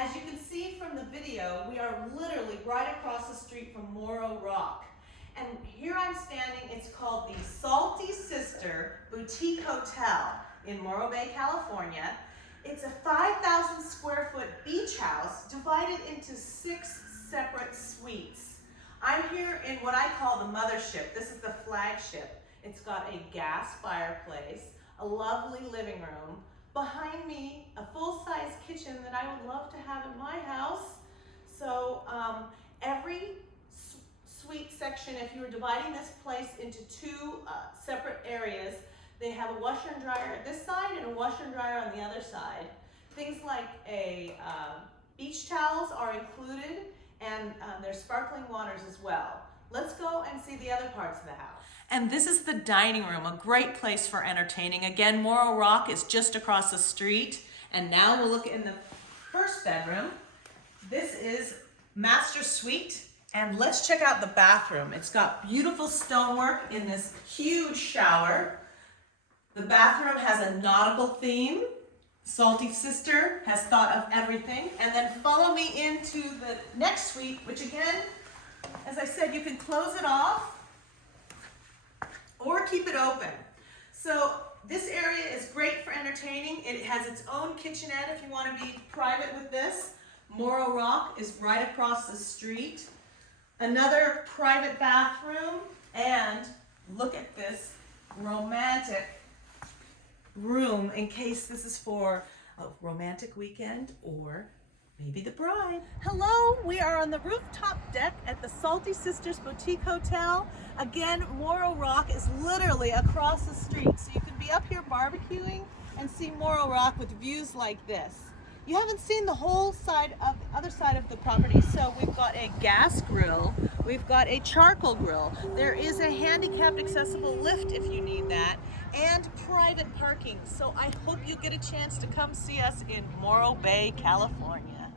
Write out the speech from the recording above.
As you can see from the video, we are literally right across the street from Morro Rock. And here I'm standing, it's called the Salty Sister Boutique Hotel in Morro Bay, California. It's a 5,000 square foot beach house divided into 6 separate suites. I'm here in what I call the mothership. This is the flagship. It's got a gas fireplace, a lovely living room. Behind me, a full-size kitchen that I would love to have in my house. So every suite section, if you were dividing this place into 2 separate areas, they have a washer and dryer at this side and a washer and dryer on the other side. Things like beach towels are included, and there's sparkling waters as well. Let's go and see the other parts of the house. And this is the dining room, a great place for entertaining. Again, Morro Rock is just across the street. And now we'll look in the first bedroom. This is master suite. And let's check out the bathroom. It's got beautiful stonework in this huge shower. The bathroom has a nautical theme. Salty Sister has thought of everything. And then follow me into the next suite, which again, as I said, you can close it off or keep it open. So this area is great for entertaining. It has its own kitchenette if you want to be private with this. Morro Rock is right across the street. Another private bathroom, and look at this romantic room in case this is for a romantic weekend or maybe the bride. Hello, we are on the rooftop deck at the Salty Sisters Boutique Hotel. Again, Morro Rock is literally across the street, so you can be up here barbecuing and see Morro Rock with views like this. You haven't seen the whole side of the other side of the property, so we've got a gas grill, we've got a charcoal grill, there is a handicapped accessible lift if you need that, and private parking. So I hope you get a chance to come see us in Morro Bay, California.